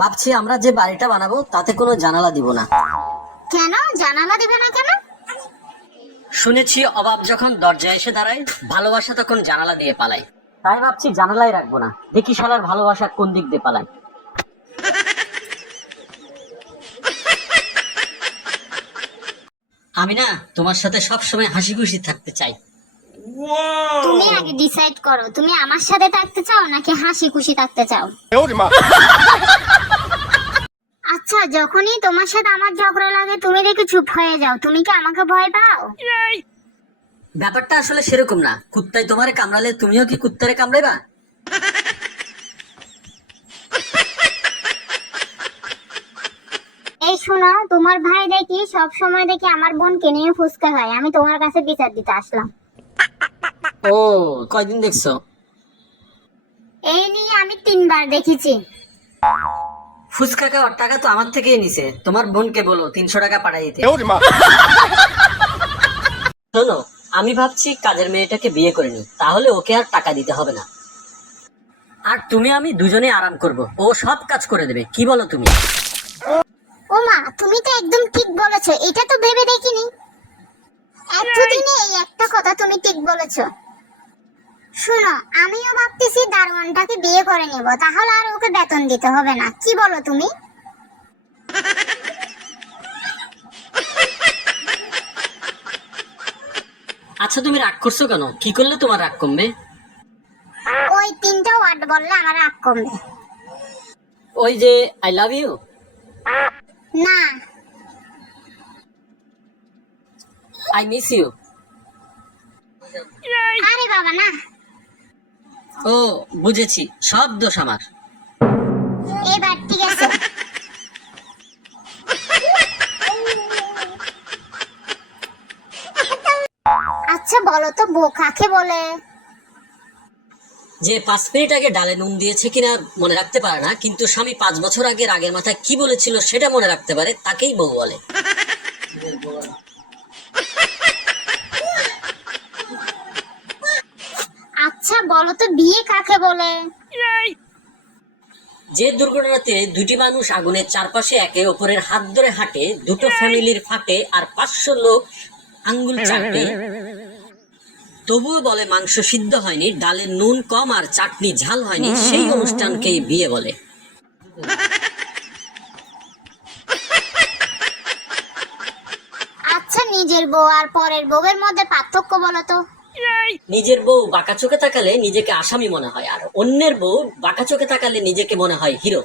ভাবছি আমরা যে বাড়িটা বানাবো তাতে কোনো জানালা দিব না। কেন জানালা দিবে না কেন? শুনেছি অভাব যখন দরজায় এসে দাঁড়ায়, ভালোবাসা তখন জানালা দিয়ে পালায়। তাই ভাবছি জানালাই রাখবো না, দেখি শালার ভালোবাসা কোন দিক দিয়ে পালায়। আমি না তোমার সাথে সবসময় হাসি খুশি থাকতে চাই। তুমি আগে ডিসাইড করো, তুমি আমার সাথে থাকতে চাও নাকি হাসি খুশি থাকতে চাও? আচ্ছা, যখনই তোমার সাথে আমার ঝগড়া লাগে তুমি দেখে চুপ হয়ে যাও, তুমি কি আমাকে ভয় পাও? ব্যাপারটা আসলে সেরকম না, কুত্তায় তোমারে কামড়ালে তুমিও কি কুত্তারে কামড়াইবা? এই শোনো, তোমার ভাই দেখি সব সময় দেখি আমার বোনকে নিয়ে ফুসকা খায়, আমি তোমার কাছে বিচার দিতে আসলাম। ও, কয়দিন দেখছো? এই নিয়ে আমি 3বার দেখেছি। ফুচকা খাওয়ার টাকা তো আমার থেকেই নিছে, তোমার বোনকে বলো 300 টাকা পাঠাই দিতে। শোনো, আমি ভাবছি কাজের মেয়েটাকে বিয়ে করে নি, তাহলে ওকে আর টাকা দিতে হবে না। আর তুমি আমি দুজনে আরাম করব, ও সব কাজ করে দেবে, কি বলো তুমি? ও মা, তুমি তো একদম ঠিক বলেছো, এটা তো ভেবে দেখিনি। এতদিনে এই একটা কথা তুমি ঠিক বলেছো। শোনো, আমিও ভাবতেছি দারোয়ানটাকে বিয়ে করে নেব, তাহলে আর ওকে বেতন দিতে হবে না, কি বলো তুমি? আচ্ছা তুমি রাগ করছো কেন? কি করলে তোমার রাগ কমবে? ওই 3টা ওয়ার্ড বললে আমার রাগ কমবে। ওই যে আই লাভ ইউ। না, আই মিস ইউ। আরে বাবা না। ও বুঝেছি, সব দোষ আমার। এবার ঠিক আছে। আচ্ছা বলো তো, বউ কাকে বলে? যে 5 মিনিট আগে ডালে নুন দিয়েছে কিনা মনে রাখতে পারে না, কিন্তু স্বামী 5 বছর আগে রাগের মাথায় কি বলেছিল সেটা মনে রাখতে পারে, তাকেই বউ বলে। আচ্ছা বলো তো, বিয়ে কাকে বলে? যে দুর্ঘটনাতে দুটি মানুষ আগুনের চারপাশে একে অপরের হাত ধরে হাঁটে, দুটো ফ্যামিলির ফাটে আর 500 লোক আঙ্গুল চাটে, তবুও বলে মাংস সিদ্ধ হয়নি, ডালে নুন কম আর চাটনি ঝাল হয়নি, সেই অনুষ্ঠানকেই বিয়ে বলে। আচ্ছা, নিজের বউ আর পরের বউয়ের মধ্যে পার্থক্য বলো তো? নিজের বউ বাঁকা চোখে তাকালে নিজেকে আসামি মনে হয়, আর অন্যের বউ বাঁকা চোখে তাকালে নিজেকে মনে হয় হিরো।